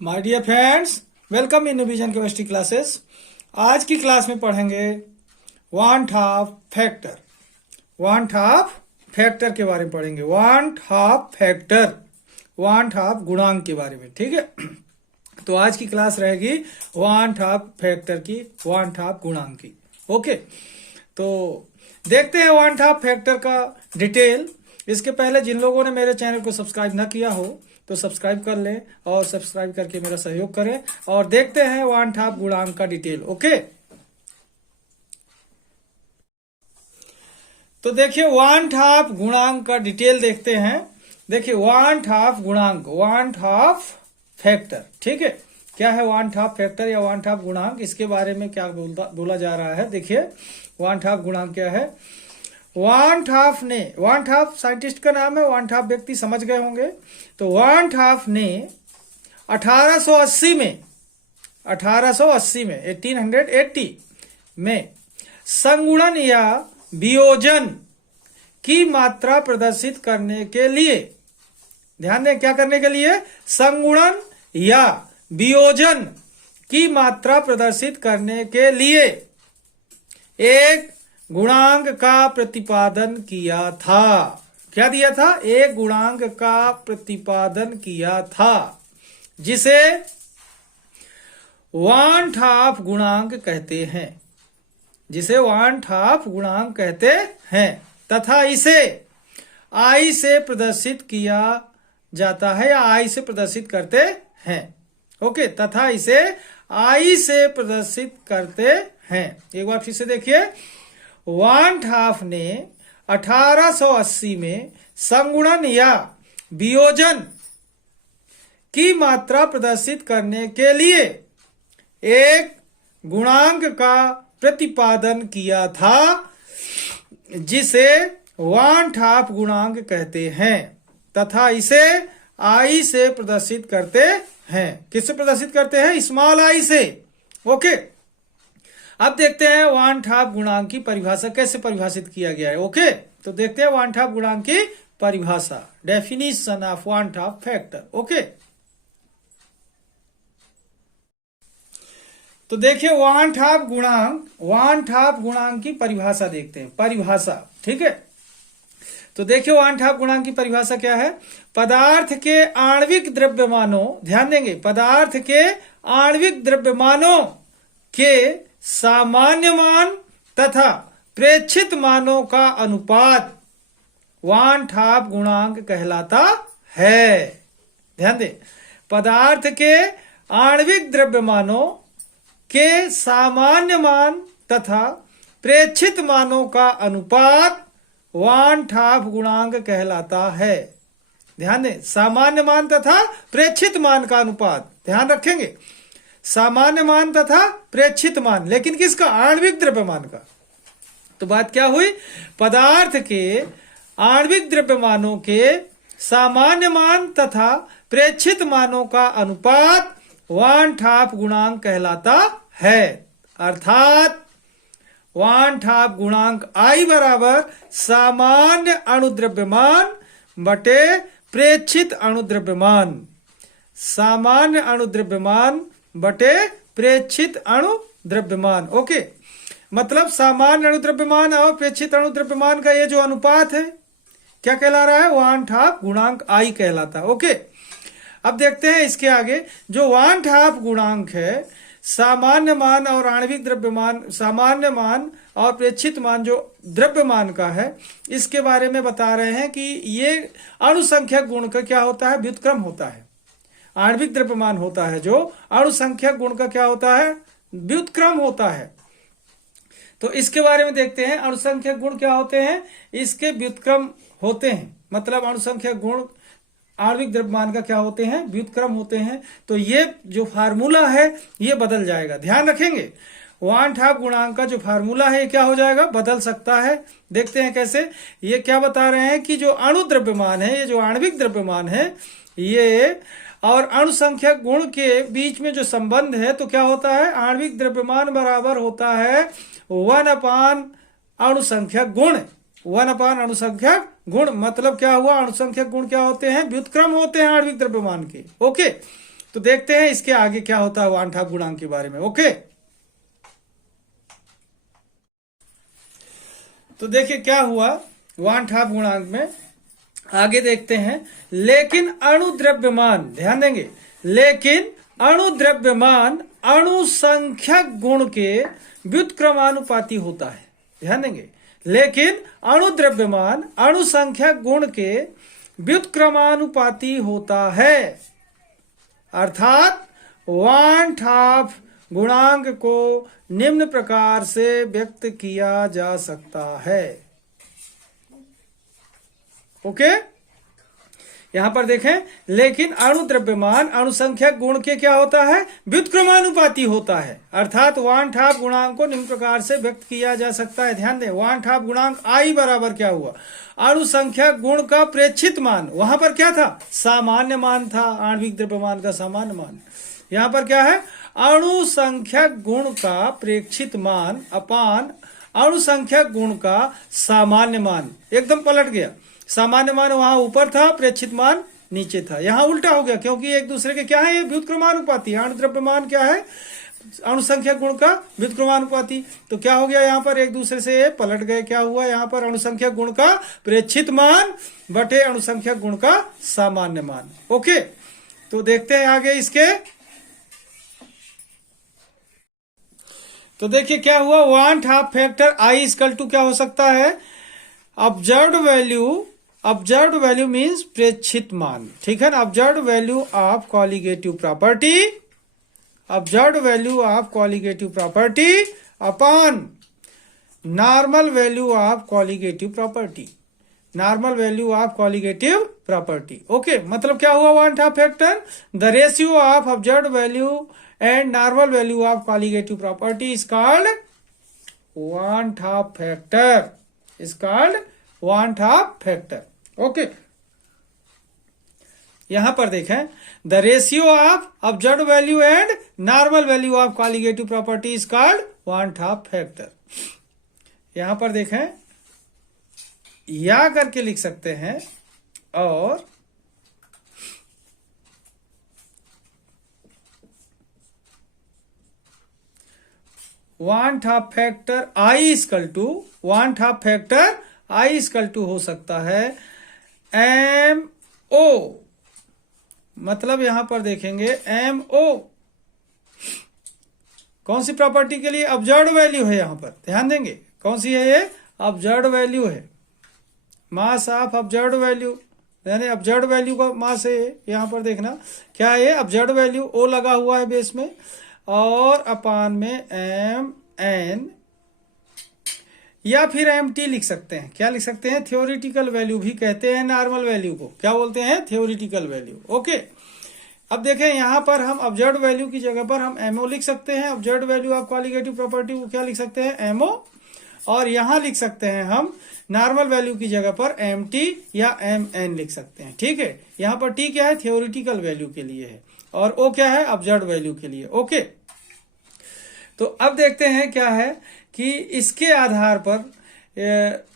My dear friends, welcome in vision chemistry classes. आज की class में पढ़ेंगे van't Hoff factor. Van't Hoff factor के बारे में पढ़ेंगे। Van't Hoff factor, van't Hoff गुणांक के बारे में। ठीक है, तो आज की क्लास रहेगी वांट हाफ फैक्टर की, वांट हाफ गुणांक की। ओके, तो देखते हैं वांट हाफ फैक्टर का डिटेल। इसके पहले जिन लोगों ने मेरे चैनल को सब्सक्राइब ना किया हो तो सब्सक्राइब कर लें और सब्सक्राइब करके मेरा सहयोग करें और देखते हैं वांट हाफ गुणांक का डिटेल। ओके, तो देखिए वांट हाफ गुणांक का डिटेल देखते हैं। देखिए वांट हाफ गुणांक, वांट हाफ फैक्टर। ठीक है, क्या है वांट हाफ फैक्टर या वांट हाफ गुणांक, इसके बारे में क्या बोला जा रहा है। देखिए वांट हाफ गुणांक क्या है। वांट हाफ ने, वांट हाफ साइंटिस्ट का नाम है, वांट हाफ व्यक्ति समझ गए होंगे। तो वांट हाफ ने 1880 में 1880 में संगुणन या वियोजन की मात्रा प्रदर्शित करने के लिए, ध्यान दें क्या करने के लिए, संगुणन या वियोजन की मात्रा प्रदर्शित करने के लिए एक गुणांक का प्रतिपादन किया था। क्या दिया था? एक गुणांक का प्रतिपादन किया था जिसे वांट हाफ गुणांक कहते हैं, जिसे वांट हाफ गुणांक कहते हैं, तथा इसे आई से प्रदर्शित किया जाता है या आई से प्रदर्शित करते हैं। ओके, तथा इसे आई से प्रदर्शित करते हैं। एक बार फिर से देखिए, वांट हाफ ने 1880 में संगुणन या वियोजन की मात्रा प्रदर्शित करने के लिए एक गुणांक का प्रतिपादन किया था जिसे वांट हाफ गुणांक कहते हैं, तथा इसे आई से प्रदर्शित करते हैं। किससे प्रदर्शित करते हैं? स्मॉल आई से। ओके, अब देखते हैं वांट हाफ गुणांक की परिभाषा कैसे परिभाषित किया गया है। ओके, तो देखते हैं वांट हाफ गुणांक की परिभाषा, definition of want Hoff factor. Okay, तो देखिए वांट हाफ गुणांक, वांट हाफ गुणांक की परिभाषा देखते हैं। परिभाषा, ठीक है, तो देखिए वांट हाफ गुणांक की परिभाषा क्या है। पदार्थ के आणविक द्रव्यमानों, ध्यान देंगे, पदार्थ के आणविक द्रव्यमानों के सामान्य मान तथा प्रेक्षित मानों का अनुपात वांट हाफ गुणांक कहलाता है। ध्यान दें, पदार्थ के आणविक द्रव्यमानों के सामान्य मान तथा प्रेक्षित मानों का अनुपात वांट हाफ गुणांक कहलाता है। ध्यान दें, सामान्य मान तथा प्रेक्षित मान का अनुपात, ध्यान रखेंगे, सामान्य मान तथा प्रेक्षित मान, लेकिन किसका? आणविक द्रव्यमान का। तो बात क्या हुई? पदार्थ के आणविक द्रव्यमानों के सामान्य मान तथा प्रेक्षित मानों का अनुपात वांट हाफ गुणांक कहलाता है। अर्थात वांट हाफ गुणांक आई बराबर सामान्य अणुद्रव्यमान बटे प्रेक्षित अणुद्रव्यमान, सामान्य अणुद्रव्यमान बटे प्रेक्षित अणुद्रव्यमान। ओके, मतलब सामान्य अणुद्रव्यमान और प्रेक्षित अणुद्रव्यमान का ये जो अनुपात है क्या कहला रहा है? वांट हाफ गुणांक आई कहलाता है। ओके, अब देखते हैं इसके आगे। जो वांट हाफ गुणांक है, सामान्य मान और आणविक द्रव्यमान, सामान्य मान और प्रेक्षित मान जो द्रव्यमान का है, इसके बारे में बता रहे हैं कि ये अणुसंख्यक गुण का क्या होता है? व्युत्क्रम होता है। आणविक द्रव्यमान होता है जो अणुसंख्यक गुण का क्या होता है? व्युत्क्रम होता है। तो इसके बारे में देखते हैं, अणुसंख्यक गुण क्या होते हैं? इसके व्युत्क्रम होते हैं, मतलब अणुसंख्यक गुण आणविक द्रव्यमान का क्या होते हैं? व्युत्क्रम होते हैं। तो ये जो फार्मूला है ये बदल जाएगा, ध्यान रखेंगे। वांट हाफ गुणांक का जो फार्मूला है ये क्या हो जाएगा? बदल सकता है। देखते हैं कैसे। ये क्या बता रहे हैं कि जो अणु द्रव्यमान है, ये जो आणविक द्रव्यमान है, ये और अणुसंख्यक गुण के बीच में जो संबंध है, तो क्या होता है? आणविक द्रव्यमान बराबर होता है 1/अणुसंख्यक गुण, 1/अणुसंख्यक गुण। मतलब क्या हुआ? अणुसंख्यक गुण क्या होते हैं? व्युत्क्रम होते हैं आणविक द्रव्यमान के। ओके, तो देखते हैं इसके आगे क्या होता है वान ठाप गुणांक के बारे में। ओके, तो देखिए क्या हुआ वान ठाप गुणांक में, आगे देखते हैं। लेकिन अणुद्रव्यमान, ध्यान देंगे, लेकिन अणुद्रव्यमान अणुसंख्यक गुण के व्युत्क्रमानुपाती होता है। ध्यान देंगे, लेकिन अणुद्रव्यमान अणुसंख्यक गुण के व्युत्क्रमानुपाती होता है। अर्थात वान ठाप गुणांक को निम्न प्रकार से व्यक्त किया जा सकता है। ओके, यहां पर देखें, लेकिन अणुद्रव्यमान अणुसंख्यक गुण के क्या होता है, व्युत्क्रमानुपाती होता है। अर्थात वान ठाप गुणांक को निम्न प्रकार से व्यक्त किया जा सकता है। ध्यान दें, वान ठाप गुणांक आई बराबर क्या हुआ, अणुसंख्यक गुण का प्रेक्षित मान। वहां पर क्या था, सामान्य मान था, आणविक द्रव्यमान का सामान्य मान। यहां पर क्या है, अणुसंख्यक गुण का प्रेक्षित मान अपान अणुसंख्यक गुण का सामान्य मान। एकदम पलट गया, सामान्य मान वहां ऊपर था, प्रेक्षित मान नीचे था। यहां उल्टा हो गया, क्योंकि एक दूसरे के क्या है, ये व्युत्क्रमानुपाती। अणुद्रव्यमान क्या है, अणुसंख्यक गुण का व्युत्क्रमानुपाती। तो क्या हो गया, यहां पर एक दूसरे से ये पलट गए। क्या हुआ, यहां पर अणुसंख्यक गुण का प्रेक्षित मान बटे अणुसंख्यक गुण का सामान्य मान। ओके, तो देखते हैं आगे इसके। तो देखिए क्या हुआ, van't Hoff factor I equal to क्या हो सकता है, observed value. Observed value means प्रेक्षित मान, ठीक है ना। Observed value of colligative property, observed value of colligative property upon normal value of colligative property, normal value of colligative property. Okay, मतलब क्या हुआ van't Hoff factor, the ratio of observed value and normal value of colligative property is called one half factor, is called one half factor. Okay, यहां पर देखें, the ratio of observed value and normal value of colligative property is called one half factor. यहां पर देखें, या करके लिख सकते हैं, और van't Hoff factor I equal to, van't Hoff factor I equal to हो सकता है एम ओ। मतलब यहां पर देखेंगे एम ओ कौन सी प्रॉपर्टी के लिए, ऑब्जर्व्ड वैल्यू है। यहां पर ध्यान देंगे, कौन सी है ये, ऑब्जर्व्ड वैल्यू है, मास ऑफ ऑब्जर्व्ड वैल्यू, यानी ऑब्जर्व्ड वैल्यू का मास है। यहां पर देखना क्या है, ऑब्जर्व्ड वैल्यू ओ लगा हुआ है बेस में, और अपान में एम एन या फिर एम टी लिख सकते हैं। क्या लिख सकते हैं, थ्योरिटिकल वैल्यू भी कहते हैं नॉर्मल वैल्यू को, क्या बोलते हैं, थ्योरिटिकल वैल्यू। ओके, अब देखें यहां पर हम ऑब्जर्व्ड वैल्यू की जगह पर हम एमओ लिख सकते हैं। Observed value of colligative property को क्या लिख सकते हैं, एमओ, और यहां लिख सकते हैं हम नॉर्मल वैल्यू की जगह पर एम टी या एम एन लिख सकते हैं। ठीक है, यहां पर टी क्या है, थ्योरिटिकल वैल्यू के लिए है, और ओ क्या है, ऑब्जर्व्ड वैल्यू के लिए। ओके, तो अब देखते हैं क्या है कि इसके आधार पर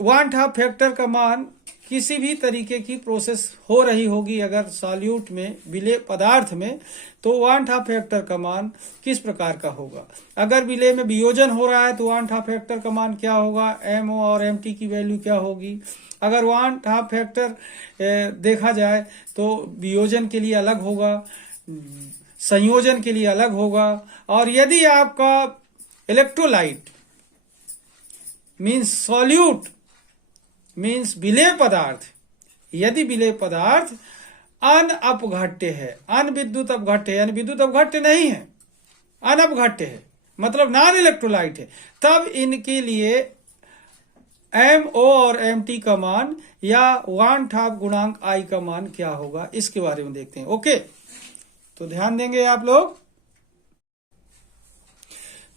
वन हाफ फैक्टर का मान किसी भी तरीके की प्रोसेस हो रही होगी अगर सॉल्यूट में, विलेय पदार्थ में, तो वन हाफ फैक्टर का मान किस प्रकार का होगा। अगर विलेय में वियोजन हो रहा है तो वन हाफ फैक्टर का मान क्या होगा, एम ओ और एम टी की वैल्यू क्या होगी। अगर वन हाफ फैक्टर देखा जाए तो वियोजन के लिए अलग होगा, संयोजन के लिए अलग होगा, और यदि आपका इलेक्ट्रोलाइट मीन्स सॉल्यूट मीन्स विलेय पदार्थ, यदि विलेय पदार्थ अनअपघट्य है, अनविद्युत अपघट्य यानी विद्युत अपघट्य नहीं है, अनअपघट्य है, मतलब नॉन इलेक्ट्रोलाइट है, तब इनके लिए एम ओ और एम टी का मान या वन हाफ गुणांक आई का मान क्या होगा, इसके बारे में देखते हैं। ओके, तो ध्यान देंगे आप लोग।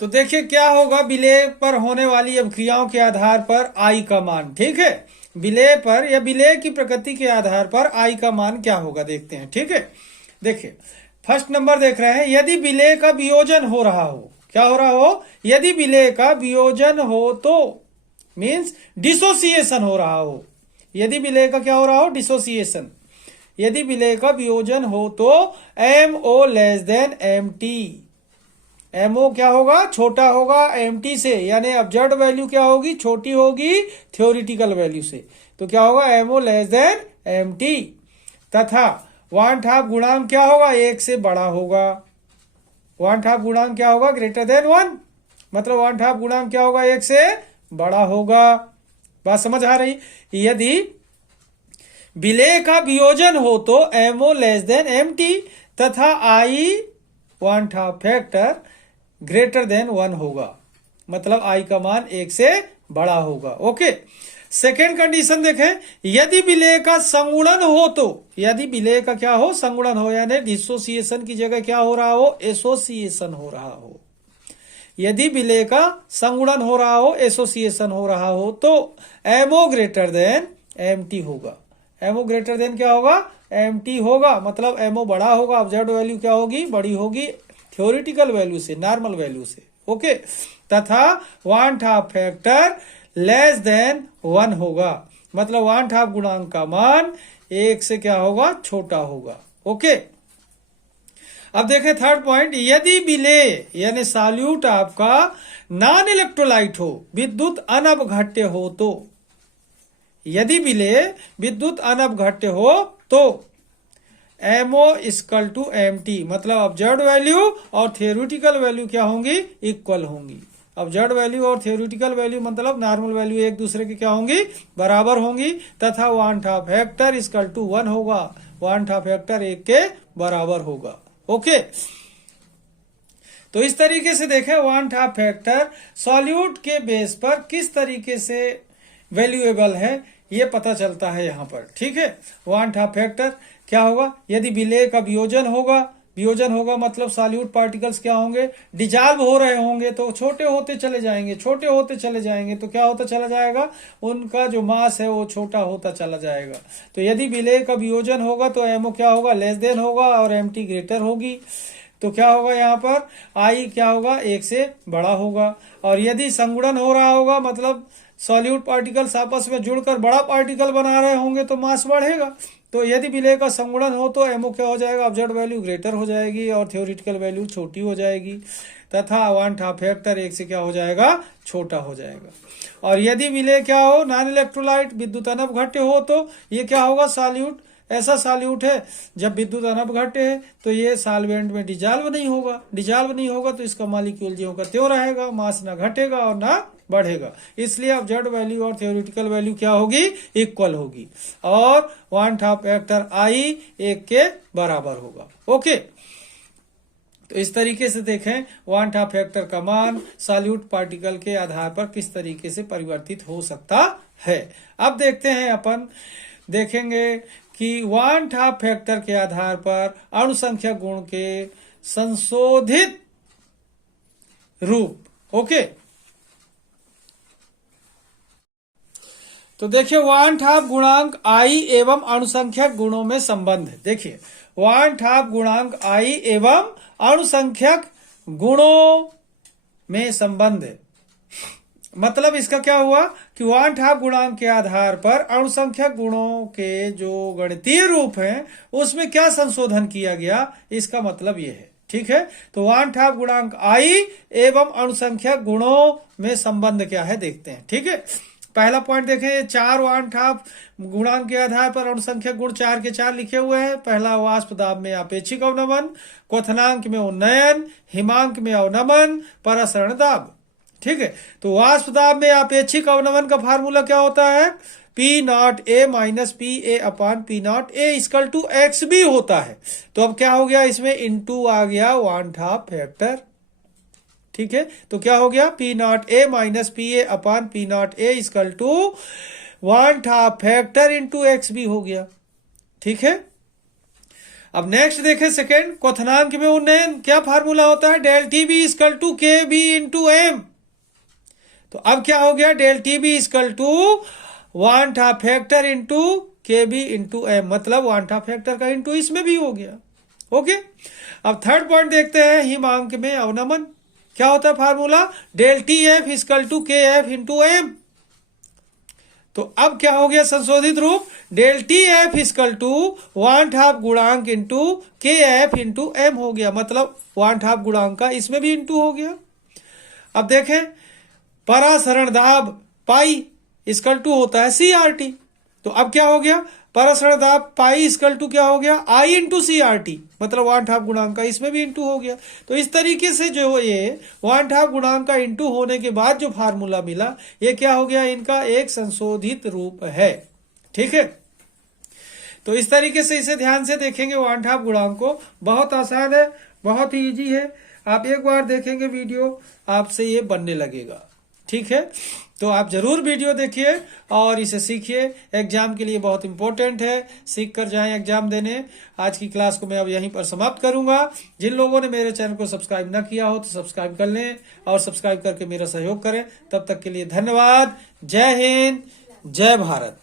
तो देखिए क्या होगा, विलेय पर होने वाली अभिक्रियाओं के आधार पर आई का मान, ठीक है, विलेय पर या विलेय की प्रकृति के आधार पर आई का मान क्या होगा देखते हैं। ठीक है, देखिए फर्स्ट नंबर देख रहे हैं, यदि विलेय का वियोजन हो रहा हो, क्या हो रहा हो, यदि विलेय का वियोजन हो तो मीन्स डिसोसिएशन हो रहा हो, यदि विलेय का क्या हो रहा हो, डिसोसिएशन, यदि विलेय का वियोजन हो तो MO less than MT। MO क्या होगा, छोटा होगा MT से, यानी ऑब्जर्व्ड वैल्यू क्या होगी, छोटी होगी थ्योरेटिकल वैल्यू से। तो क्या होगा, MO लेस देन MT। तथा 1/2 गुणांक क्या होगा, 1 से बड़ा होगा। 1/2 गुणांक क्या होगा, ग्रेटर देन 1, मतलब 1/2 गुणांक क्या होगा, 1 से बड़ा होगा। बात समझ आ रही। यदि विलेय का वियोजन हो तो MO लेस देन MT तथा I 1/2 फैक्टर ग्रेटर देन 1 होगा, मतलब I का मान 1 से बड़ा होगा। ओके, सेकेंड कंडीशन देखें, यदि विलेय का संगुणन हो तो, यदि विलेय का क्या हो, संगुणन हो, यानी डिसोसिएशन की जगह क्या हो रहा हो, एसोसिएशन हो रहा हो। यदि विलेय का संगुणन हो रहा हो, एसोसिएशन हो रहा हो, तो MO ग्रेटर देन MT होगा। MO ग्रेटर देन क्या होगा, MT होगा, मतलब MO बड़ा होगा, ऑब्जर्व्ड वैल्यू क्या होगी, बड़ी होगी थ्योरेटिकल वैल्यू से, नॉर्मल वैल्यू से। ओके, तथा 1/2 फैक्टर लेस देन 1 होगा, मतलब 1/2 गुणांक का मान 1 से क्या होगा, छोटा होगा। ओके, अब देखें थर्ड पॉइंट, यदि विलेय यानी सॉल्यूट आपका नॉन इलेक्ट्रोलाइट हो, विद्युत अनपघट्य हो तो, यदि विलेय विद्युत अनपघट्य हो तो MO इक्वल टू MT, मतलब ऑब्जर्व्ड वैल्यू और थ्योरेटिकल वैल्यू क्या होंगी, इक्वल होंगी। ऑब्जर्व्ड वैल्यू और थ्योरेटिकल वैल्यू मतलब नॉर्मल वैल्यू एक दूसरे के क्या होंगी, बराबर होंगी। तथा 1/2 फैक्टर इक्वल टू 1 होगा, 1/2 फैक्टर 1 के बराबर होगा। ओके, तो इस तरीके से देखें 1/2 फैक्टर सॉल्यूट के बेस पर किस तरीके से वैल्यूएबल है, ये पता चलता है यहां पर। ठीक है, 1/2 फैक्टर क्या होगा, यदि विलेय का वियोजन होगा, वियोजन होगा मतलब सॉल्यूट पार्टिकल्स क्या होंगे, डिजॉल्व हो रहे होंगे, तो छोटे होते चले जाएंगे, छोटे होते चले जाएंगे, तो क्या होता चला जाएगा, उनका जो मास है वो छोटा होता चला जाएगा। तो यदि विलेय का वियोजन होगा तो MO क्या होगा, लेस देन होगा, और MT ग्रेटर होगी। तो क्या होगा, यहाँ पर I क्या होगा, 1 से बड़ा होगा। और यदि संगुणन हो रहा होगा, मतलब सॉल्यूट पार्टिकल्स आपस में जुड़कर बड़ा पार्टिकल बना रहे होंगे, तो मास बढ़ेगा। तो यदि विलेय का संगुणन हो तो MO क्या हो जाएगा, ऑब्जर्व्ड वैल्यू ग्रेटर हो जाएगी और थ्योरेटिकल वैल्यू छोटी हो जाएगी। तथा 1/2 फैक्टर 1 से क्या हो जाएगा, छोटा हो जाएगा। और यदि विलेय क्या हो, नॉन इलेक्ट्रोलाइट, विद्युत अनपघट्य हो, तो ये क्या होगा, सॉल्यूट ऐसा सॉल्यूट है जब विद्युत अनपघट्य है तो ये सॉल्वेंट में डिजॉल्व नहीं होगा, डिजॉल्व नहीं होगा तो इसका मॉलिक्यूल ज्यों का त्यों रहेगा, मास ना घटेगा और ना बढ़ेगा। इसलिए ऑब्जर्व्ड वैल्यू और थ्योरेटिकल वैल्यू क्या होगी, इक्वल होगी, और 1/2 फैक्टर I 1 के बराबर होगा। ओके, तो इस तरीके से देखें 1/2 फैक्टर का मान सॉल्यूट पार्टिकल के आधार पर किस तरीके से परिवर्तित हो सकता है। अब देखते हैं अपन, देखेंगे कि 1/2 फैक्टर के आधार पर अणुसंख्यक गुण के संशोधित रूप। ओके, तो देखिए 1/2 गुणांक I एवं अणुसंख्यक गुणों में संबंध। देखिए 1/2 गुणांक I एवं अणुसंख्यक गुणों में संबंध, मतलब इसका क्या हुआ कि 1/2 गुणांक के आधार पर अणुसंख्यक गुणों के जो गणितीय रूप हैं उसमें क्या संशोधन किया गया, इसका मतलब यह है। ठीक है, तो 1/2 गुणांक I एवं अणुसंख्यक गुणों में संबंध क्या है देखते हैं। ठीक है, पहला पॉइंट देखें, 4 1/2 गुणांक के आधार पर अणुसंख्यक गुण 4 के 4 लिखे हुए हैं। पहला वाष्प दाब में अपेक्षिक अवनमन, क्वथनांक में उन्नयन, हिमांक में अवनमन, परसरण दाब। ठीक है, तो वाष्प दाब में अपेक्षिक अवनमन का फार्मूला क्या होता है, P0A minus PA upon P0A equal to XB होता है। तो अब क्या हो गया, इसमें इनटू आ गया 1/2 फैक्टर। ठीक है, तो क्या हो गया, P0A minus PA upon P0A equal to 1/2 factor into XB हो गया। ठीक है, अब नेक्स्ट देखें सेकेंड, क्वथनांक में उन्नयन, क्या फार्मूला होता है, del TB equal to KB into M। तो अब क्या हो गया, del TB equal to 1/2 factor into KB into M, मतलब 1/2 फैक्टर का इंटू इसमें भी हो गया। ओके, अब थर्ड पॉइंट देखते हैं, हिमांक में अवनमन, क्या होता है formula, del TF equal to KF into M। तो अब क्या हो गया संशोधित रूप, del T F equal to 1/2 गुणांक इंटू के एफ इंटू एम हो गया, मतलब 1/2 गुणांक का इसमें भी इंटू हो गया। अब देखें परासरण दाब पाई इक्वल टू होता है सी आर टी, तो अब क्या हो गया परासरण दाब पाई इक्वल टू क्या हो गया आई इंटू सी आर टी, मतलब 1/2 गुणांक का इसमें भी इंटू हो गया। तो इस तरीके से जो ये 1/2 गुणांक का इंटू होने के बाद जो फार्मूला मिला ये क्या हो गया, इनका एक संशोधित रूप है। ठीक है, तो इस तरीके से इसे ध्यान से देखेंगे 1/2 गुणांक को, बहुत आसान है, बहुत ही इजी है। आप एक बार देखेंगे वीडियो आपसे ये बनने लगेगा। ठीक है, तो आप जरूर वीडियो देखिए और इसे सीखिए, एग्जाम के लिए बहुत इंपॉर्टेंट है, सीख कर जाएं एग्जाम देने। आज की क्लास को मैं अब यहीं पर समाप्त करूंगा। जिन लोगों ने मेरे चैनल को सब्सक्राइब ना किया हो तो सब्सक्राइब कर लें और सब्सक्राइब करके मेरा सहयोग करें। तब तक के लिए धन्यवाद। जय हिंद, जय भारत।